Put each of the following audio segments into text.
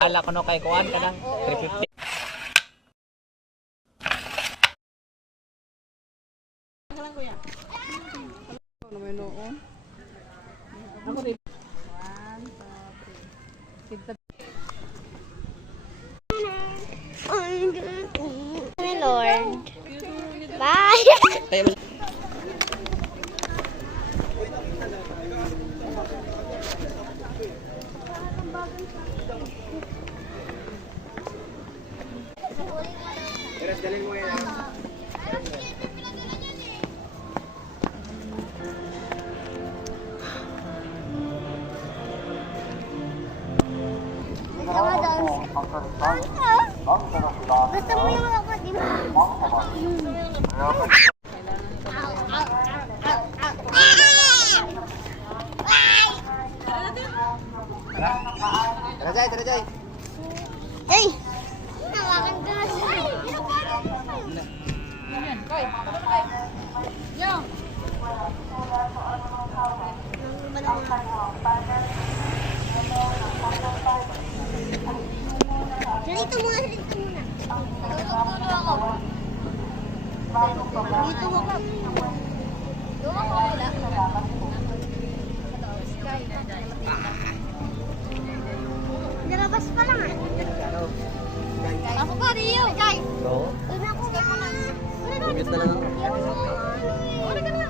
Ala ko no kay kuan ka lang. 350. Ako rin. My Lord. Bye. Gusto mo yung ako, di ba? Tara Jay. Hey! Nawakan ka na siya. Dito muna. Tutulog ako. Dito ako. Doon ako wala. Nalabas pa lang ah. Ako pa, Rio. Kay. Go. Una ako na. Bukit na lang ako. Una ka na.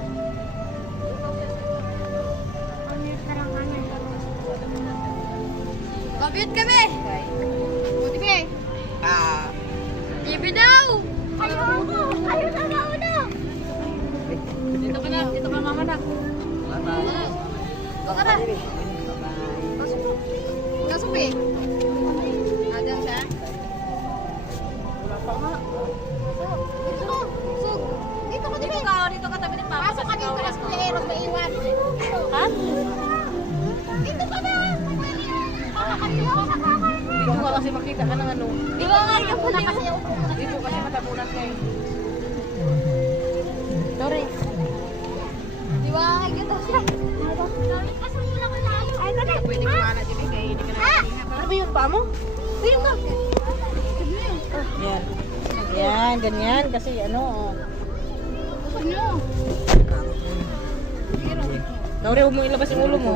Mabiyot kami. Buti ba eh? TV daw. Kayo na mauna. Dito ka mama na. Baka na. Pasok eh. Ada siya? Wala pa nga. Dito ka tabi ni Papa. Pasok ka dito na sa Eros may iwan. Ha? Dito ka na. Dito Dito ka kasi makita ka ng ano. ka nga po na kasi ako. Dito kasi matabunan kayo. Sorry. Di ba kita siya? Kasi wala ko na. Ay, tara. Pwede ka na dito kay hindi ka na. Ano ba yung pa mo? Ayun ka. Yan. Yan, ganyan kasi ano. Ano? Nauri, huwag mo ilabas yung ulo mo.